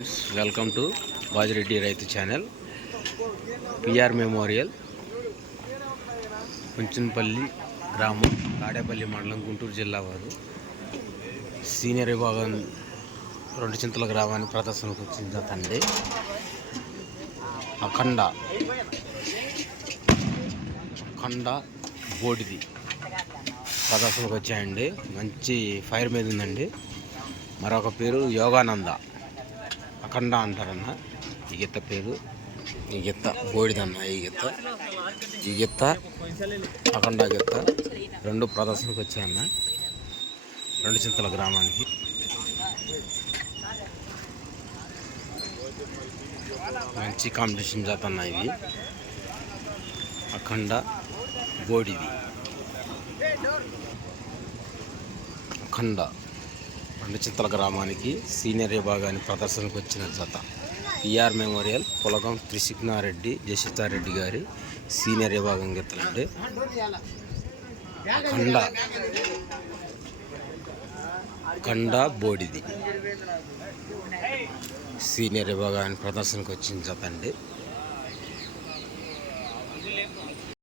Welcome to Bajireddy రైతు channel. PR memorial Kunchanpalli గ్రామం కాడేపల్లి మండలం గుంటూరు జిల్లా వారు. సీనియర్ విభాగం రెండు చింతల గ్రామాన్ని ప్రదర్శనకు వచ్చిన తండ్రి అఖండ అఖండ బోటిది ప్రదర్శనకు వచ్చాయండి. మంచి ఫైర్ మీద ఉందండి. మరొక పేరు యోగానంద. కండ అంటారన్న. ఈ గిత్త పేరు ఈ గిత్త బోడిదన్న ఈ గిత్త. ఈ గిత్త అఖండ గిత్త. రెండు ప్రదర్శనకు వచ్చాయన్న. రెండు చింతల గ్రామానికి. మంచి కాంపిటీషన్ జాతన్న ఇవి అఖండ బోడిది. అఖండ. రెండు చింతల గ్రామానికి సీనియర్ విభాగాన్ని ప్రదర్శనకు వచ్చిన జత. పిఆర్ మెమోరియల్ పొలగం త్రిశిగ్నారెడ్డి జసితారెడ్డి గారి సీనియర్ విభాగం గీతలండి అఖండ అఖండ బోడిది. సీనియర్ విభాగాన్ని ప్రదర్శనకు వచ్చిన జత అండి.